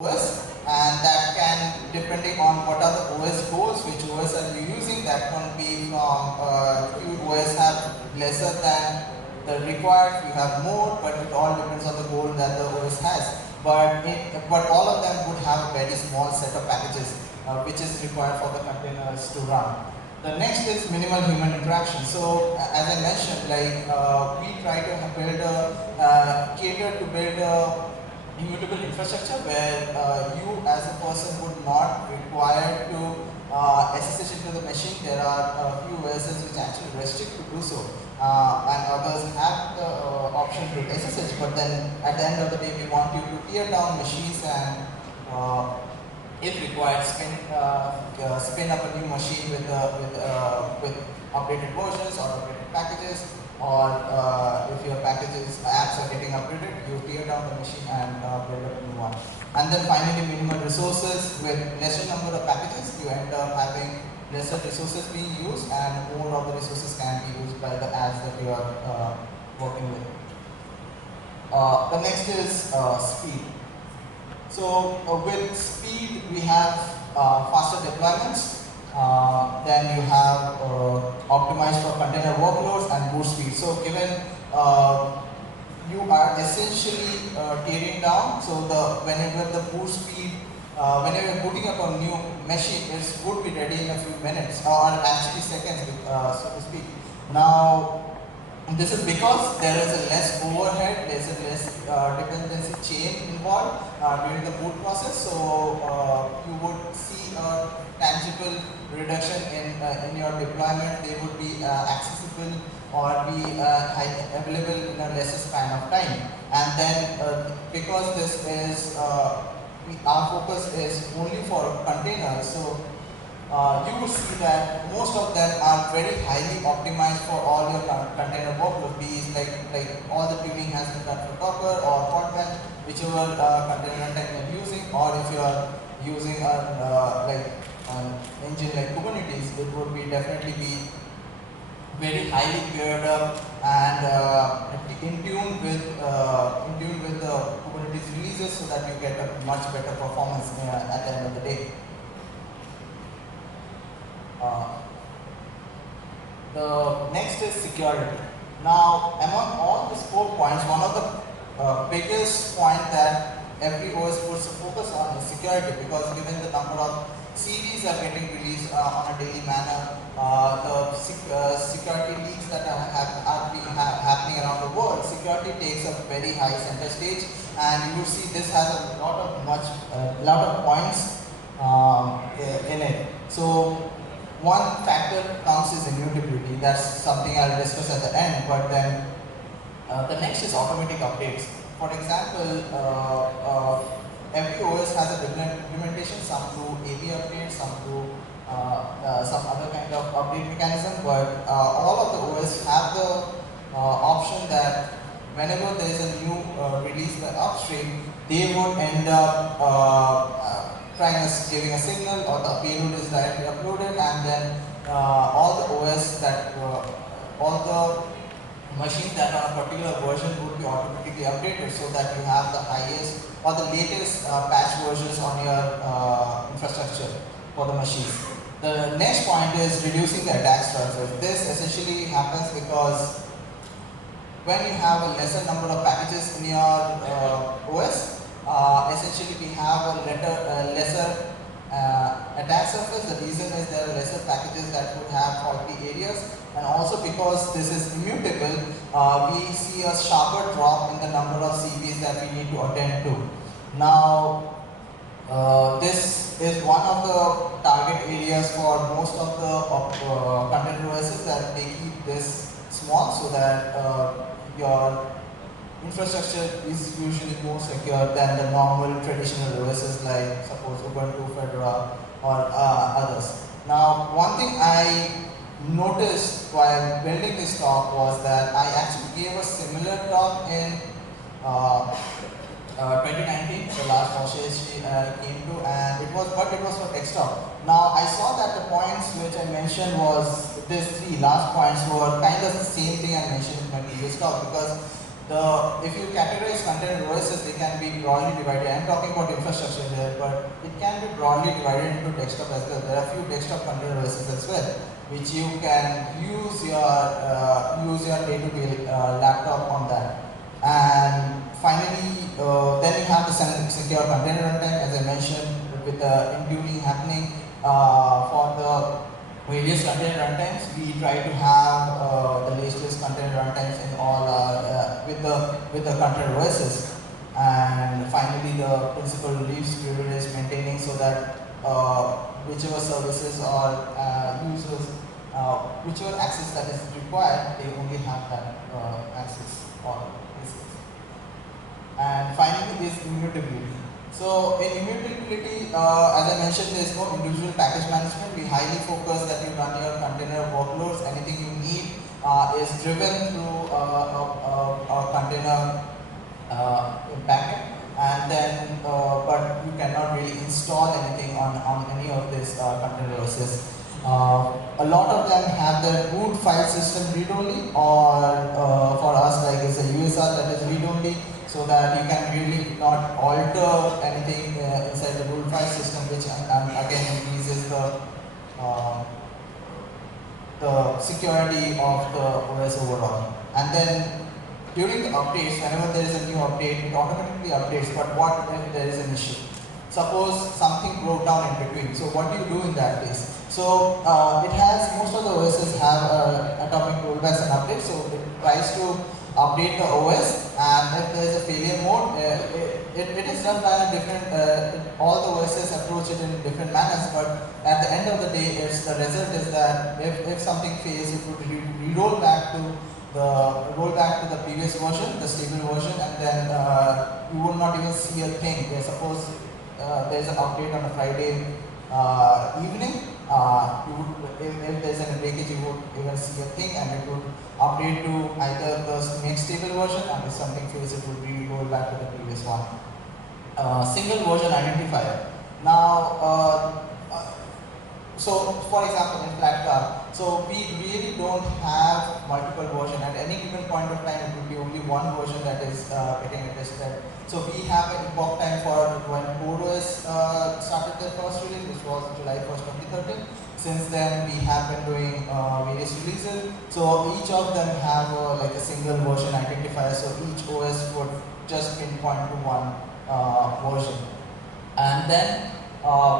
OS, and that can, depending on what are the OS goals, which OS are you using, that can be from few OS have lesser than the required, you have more, but it all depends on the goal that the OS has. But all of them would have a very small set of packages which is required for the containers to run. The next is minimal human interaction. So as I mentioned, like we try to build cater to build a immutable infrastructure where you as a person would not require to SSH into the machine. There are a few OSs which actually restrict to do so, and others have the option to SSH, but then at the end of the day we want you to tear down machines and if required spin up a new machine with updated versions or updated packages, or if your packages, apps are getting updated, you tear down the machine and build up a new one. And then finally, minimal resources. With lesser number of packages, you end up having lesser resources being used, and more of the resources can be used by the apps that you are working with. The next is speed. So with speed, we have faster deployments. Then you have optimized for container workloads and boot speed. So given you are essentially tearing down, so whenever the boot speed, whenever you're booting up a new machine, it would be ready in a few minutes or actually seconds, so to speak. Now, this is because there is a less overhead, there is a less dependency chain involved during the boot process. So you would see a tangible reduction in your deployment. They would be accessible or be available in a lesser span of time. And then because this is our focus is only for containers, so you will see that most of them are very highly optimized for all your container workloads. These like all the tuning has been done for Docker or Podman, whichever container runtime you're using, or if you are using an engine like Kubernetes, it would be definitely be very highly geared up and in tune with the Kubernetes releases, so that you get a much better performance at the end of the day. The next is security. Now, among all these 4 points, one of the biggest point that every OS puts a focus on is security, because given the number of series are getting released on a daily manner, the security leaks that are happening around the world, security takes a very high center stage, and you will see this has a lot of points in it. So one factor comes is immutability. That's something I'll discuss at the end. But then the next is automatic updates. For example, every OS has a different implementation. Some do AV updates, some do some other kind of update mechanism. But all of the OS have the option that whenever there is a new release by upstream, they would end up giving a signal, or the payload is directly uploaded, and then all the OS that all the machines that are on a particular version would be automatically updated, so that you have the highest or the latest patch versions on your infrastructure for the machines. The next point is reducing the attack surface. This essentially happens because when you have a lesser number of packages in your OS, essentially we have a lesser attack surface. The reason is there are lesser packages that would have faulty areas, and also because this is immutable, we see a sharper drop in the number of CVs that we need to attend to. Now, this is one of the target areas for most of the container OSs, that they keep this small, so that your infrastructure is usually more secure than the normal traditional OSs like suppose Ubuntu, Fedora, or others. Now, one thing I noticed while building this talk was that I actually gave a similar talk in 2019, the last Moshe came to, and it was for desktop. Now, I saw that the points which I mentioned was these 3 last points were kind of the same thing I mentioned in my previous talk, because if you categorize container OSs, they can be broadly divided. I'm talking about infrastructure here, but it can be broadly divided into desktop as well. There are a few desktop container OSs as well, which you can use your day-to-day laptop on that. And finally, then you have the secure container runtime, as I mentioned, with the in-tuning happening for the various container runtimes. We try to have the latest container runtimes in all with the container OSs. And finally, the principal leaves privilege maintaining so that whichever services or users, whichever access that is required, they only have that access or access. And finally, is immutability. So in immutability, as I mentioned, there is no individual package management. We highly focus that you run your container workloads. Anything you need is driven through a container packet, and then but you cannot really install anything on any of these container OSs. A lot of them have their root file system read-only, or for us, like it's a USR that is read-only, so that you can really not alter anything inside the root file system, which again increases the security of the OS overall. And then during the updates, whenever there is a new update, it automatically updates. But what if there is an issue? Suppose something broke down in between. So what do you do in that case? So it has, most of the OSs have atomic rollbacks and updates. So it tries to update the OS, and if there is a failure mode, it is done by a different, all the OSs approach it in different manners, but at the end of the day, the result is that if something fails, it would re-roll back to the previous version, the stable version, and then you will not even see a thing. Suppose there is an update on a Friday evening, if there's any breakage, you would even see a thing, and it would update to either the next stable version, and if something fails, it would re-roll back to the previous one. Single version identifier. Now, so for example, in Flatcar, so we really don't have multiple versions. At any given point of time, it will be only one version that is getting attested. So we have an epoch time for when CoreOS started their first release, which was July 1st, 2013. Since then, we have been doing various releases. So each of them have like a single version identifier. So each OS would just pinpoint to one version. And then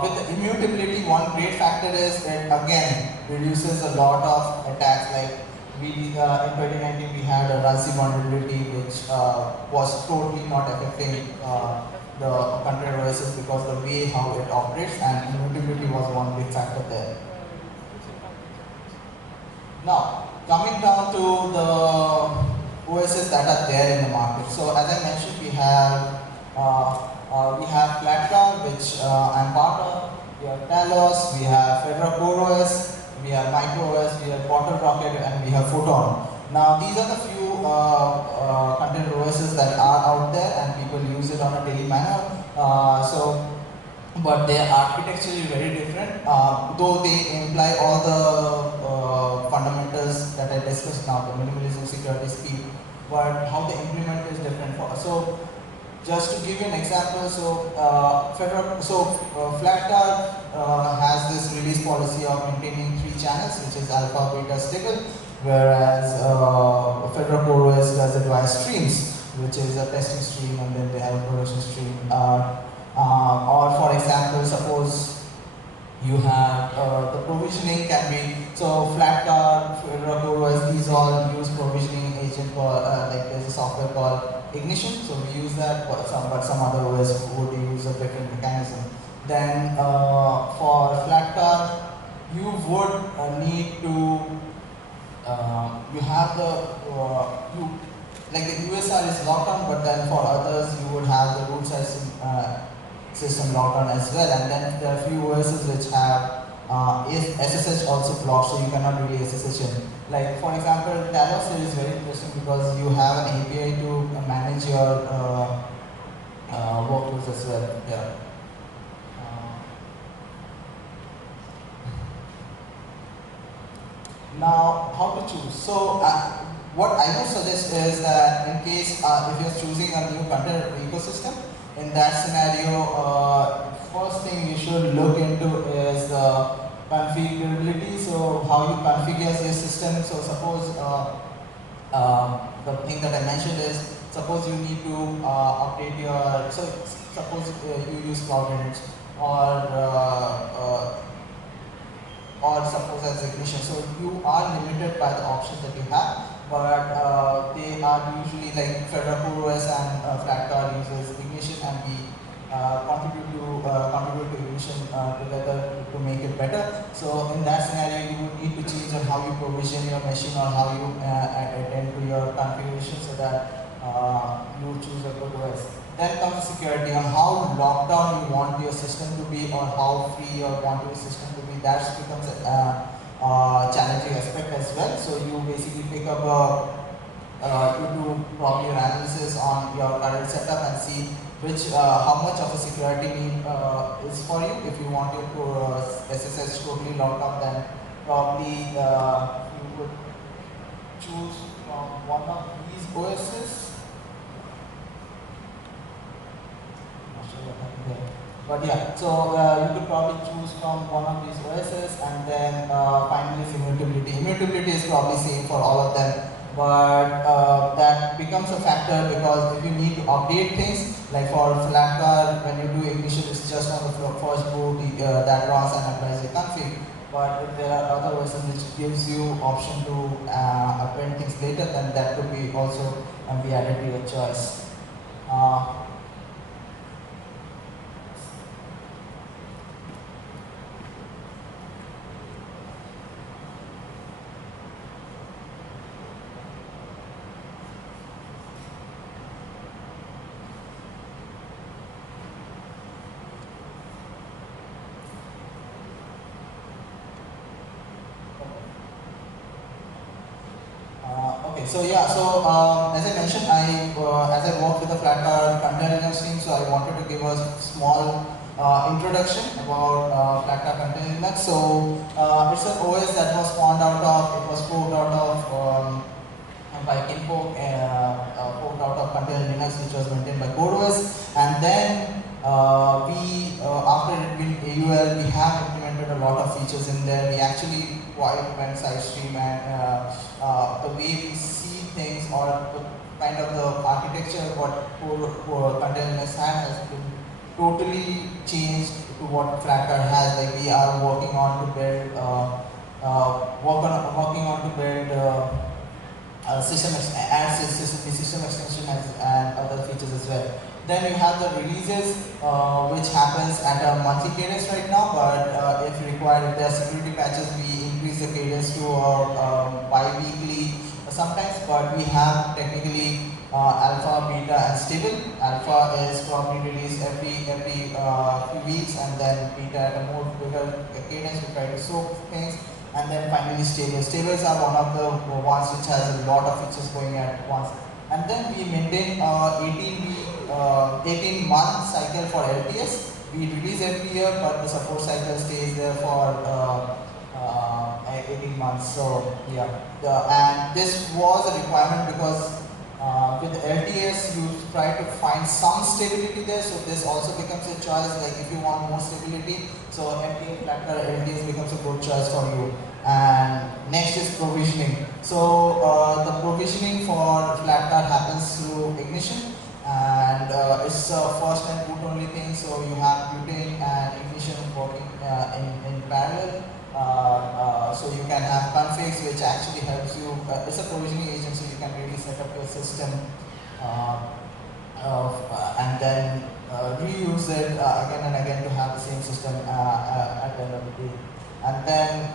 with the immutability, one great factor is it again reduces a lot of attacks. Like in 2019, we had a RASI vulnerability which was totally not affecting the container OSs because the way how it operates, and immutability was one big factor there. Now, coming down to the OSs that are there in the market. So as I mentioned, we have Flatcar, which I'm part of. We have Talos, we have Fedora CoreOS, we have MicroOS, we have BottleRocket, and we have Photon. Now, these are the few container OSs that are out there, and people use it on a daily manner. But they are architecturally very different, though they imply all the fundamentals that I discussed now, the minimalism, security, speed. But how they implement is different for us. So, just to give you an example, so Flatcar has this release policy of maintaining 3 channels, which is alpha, beta, stable, whereas Fedora CoreOS does it via streams, which is a testing stream, and then they have a production stream. Or for example, suppose you have the provisioning can be, so Flatcar, Fedora CoreOS, these all use provisioning agent for, like there's a software called Ignition, so we use that, but some other OS would use a different mechanism. Then for Flatcar, you would need to, you have the, like the USR is locked on, but then for others you would have the root system locked on as well. And then there are a few OSs which have SSH also blocked, so you cannot really SSH in. Like for example, Talos is very interesting because you have an API to manage your workloads as well. Yeah. Now, how to choose? So what I would suggest is that in case if you're choosing a new container ecosystem, in that scenario, first thing you should look into is the configurability. So how you configure your system. So suppose the thing that I mentioned is, suppose you need to update your, so suppose you use Cloud Init or suppose as Ignition. So you are limited by the options that you have, but they are usually like Fedora CoreOS and Flatcar uses Ignition, and we contribute to Ignition together to make it better. So in that scenario, you would need to change on how you provision your machine or how you attend to your configuration so that you choose a good OS. Then comes security, on how locked down you want your system to be or how free you want your system to be. That becomes a challenging aspect as well. So you basically pick up you do probably an analysis on your current setup and see which how much of a security need is for you. If you want your SSH totally locked up, then probably you would choose from one of these OSs. But yeah, so you could probably choose from one of these OSs, and then finally immutability. Immutability is probably same for all of them, but that becomes a factor because if you need to update things, like for Flatcar, when you do Ignition, it's just on the first boot that runs and applies the config. But if there are other OSs which gives you option to append things later, then that could be also be added to your choice. So yeah, so as I mentioned, as I worked with the Flatcar container Linux team, so I wanted to give a small introduction about Flatcar container Linux. So it's an OS that was spawned out of, it was forked out of by Kinfolk, forked out of container Linux, which was maintained by CoreOS, and then after it being AUL, we have implemented a lot of features in there. We actually quite went side stream, and the way we see things or the kind of the architecture what container Linux has been totally changed to what Flatcar has. Like we are working on to build system extension and other features as well. Then you have the releases, which happens at a monthly cadence right now, but if required, if there are security patches, we increase the cadence to bi-weekly sometimes, but we have technically alpha, beta, and stable. Alpha is probably released every few weeks, and then beta at a more bigger cadence to try to soak things. And then finally stable. Stables are one of the ones which has a lot of features going at once. And then we maintain 18-month cycle for LTS. We release every year, but the support cycle stays there for 18 months. So yeah, and this was a requirement because with LTS you try to find some stability there. So this also becomes a choice. Like if you want more stability, so MTA Flatcar LTS becomes a good choice for you. And next is provisioning. So the provisioning for Flatcar happens through Ignition, and it's a first and boot only thing. So you have Butane and Ignition working in parallel. So you can have configs, which actually helps you. It's a provisioning agent, so you can really set up your system and then reuse it again and again to have the same system at the end of the day. And then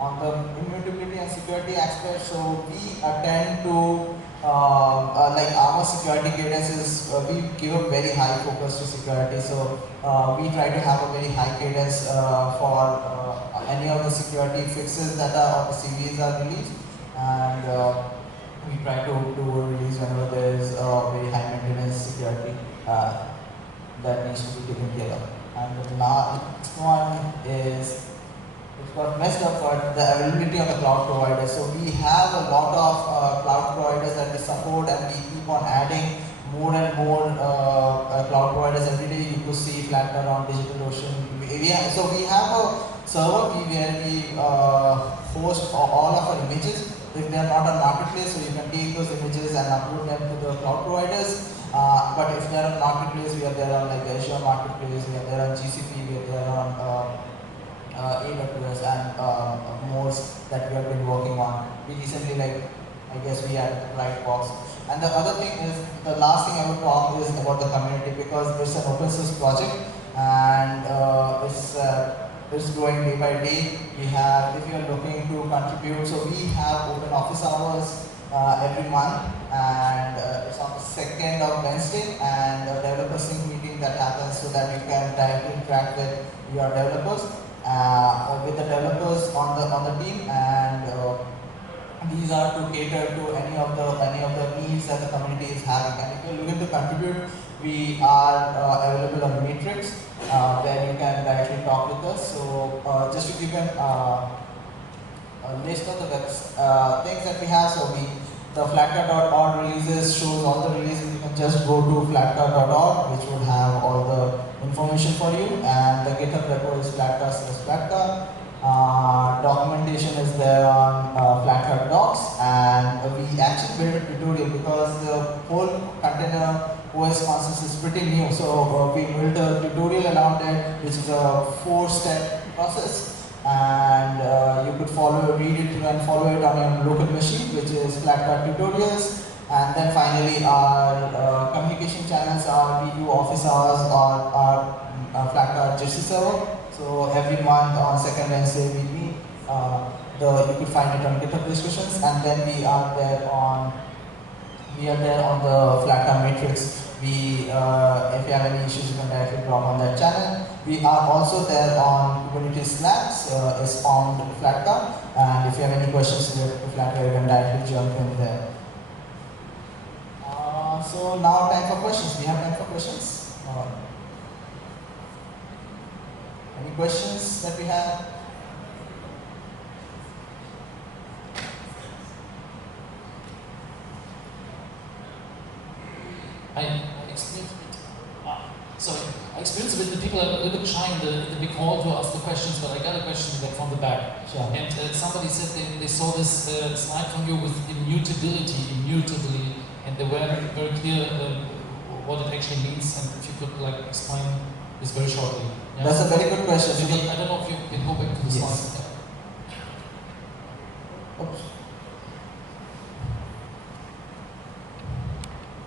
on the immutability and security aspect, so we attend to like our security cadence is we give a very high focus to security. So we try to have a very high cadence for any of the security fixes that are or the CVEs are released, and we try to do a release whenever there is very high maintenance security that needs to be taken care of. And the last one is it got messed up, but the availability of the cloud providers. So we have a lot of cloud providers that we support, and we keep on adding more and more cloud providers every day. You could see Flatter on DigitalOcean. So we have a server where we host all of our images. If they are not on marketplace, so you can take those images and upload them to the cloud providers. But if they are on marketplace, we are there on like Azure Marketplace, we are there on GCP, we are there on AWS, and more that we have been working on. We recently, I guess we had Lightbox. And the other thing is, the last thing I would talk is about the community, because it's an open source project, and it's growing day by day. We have, if you are looking to contribute, so we have open office hours every month, and it's on the 2nd of Wednesday, and a developer sync meeting that happens so that you can directly interact with your developers, with the developers on the team, and these are to cater to any of the needs that the community is having. And if you're looking to contribute, we are available on Matrix, where you can directly talk with us. So just to give a list of the things that we have, so the flatcar.org releases shows all the releases. You can just go to flatcar.org, which would have all the information for you, and the GitHub repo is flatcar/flatcar. Documentation is there on Flatcar docs, and we actually built a tutorial because the whole container OS concept is pretty new. So we built a tutorial around it, which is a 4-step process, and you could read it and follow it on your local machine, which is Flatcar tutorials. And then finally, our communication channels are, we do office hours on our Flatcar Jitsi server. So every month on 2nd Wednesday we meet. You could find it on GitHub discussions, and then we are there on the Flatcar Matrix. If you have any issues, you can directly drop on that channel. We are also there on Kubernetes Labs, is found Flatcar, and if you have any questions related to Flatcar, you can directly jump in there. So now time for questions. We have time for questions. Any questions that we have? I experienced with the people are a little bit shy in the big hall to ask the questions, but I got a question from the back. Sure. And somebody said they saw this slide from you with immutably, and they weren't very clear what it actually means, and if you could explain this very shortly. Yeah? That's a very good question. I don't know if you can go back to the slide. Oops.